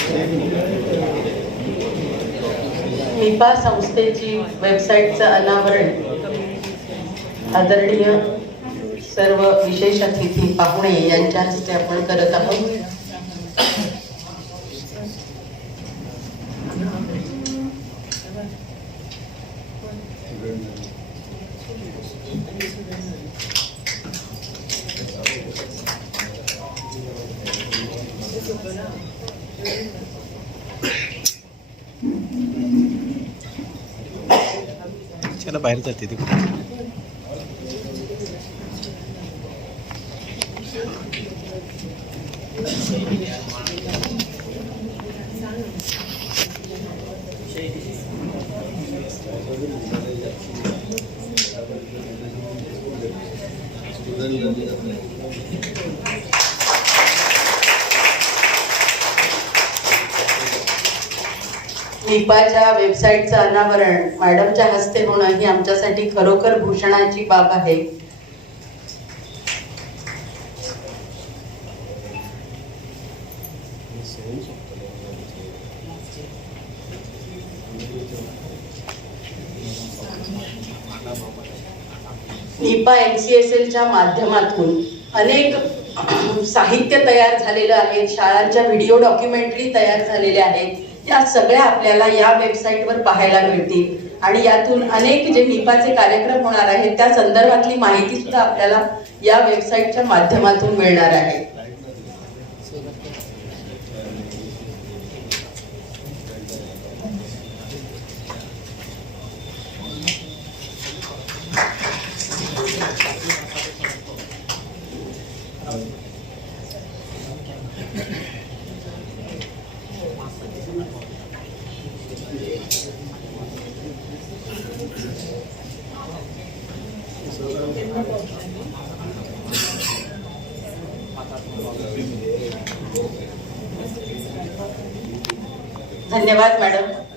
Nipah संस्थेची वेबसाईटचं अनावरण आदरणीय सर्व विशेष अतिथी पाहुणे यांच्या हस्ते आपण करत आहोत। चला बाहेर जाते ती निपाच्या वेबसाईटचं अनावरण मॅडमच्या हस्ते होणं ही आमच्यासाठी खरोखर भूषणाची बाब आहे। निपा NCSLच्या माध्यमातून अनेक साहित्य तयार झालेलं आहे, शाळांच्या व्हिडिओ डॉक्युमेंटरी तयार झालेल्या आहेत, या सगळ्या आपल्याला या वेबसाईटवर पाहायला मिळतील आणि यातून अनेक जे निपाचे कार्यक्रम होणार आहेत त्या संदर्भातली माहिती सुद्धा आपल्याला या वेबसाईटच्या माध्यमातून मिळणार आहे। धन्यवाद मॅडम।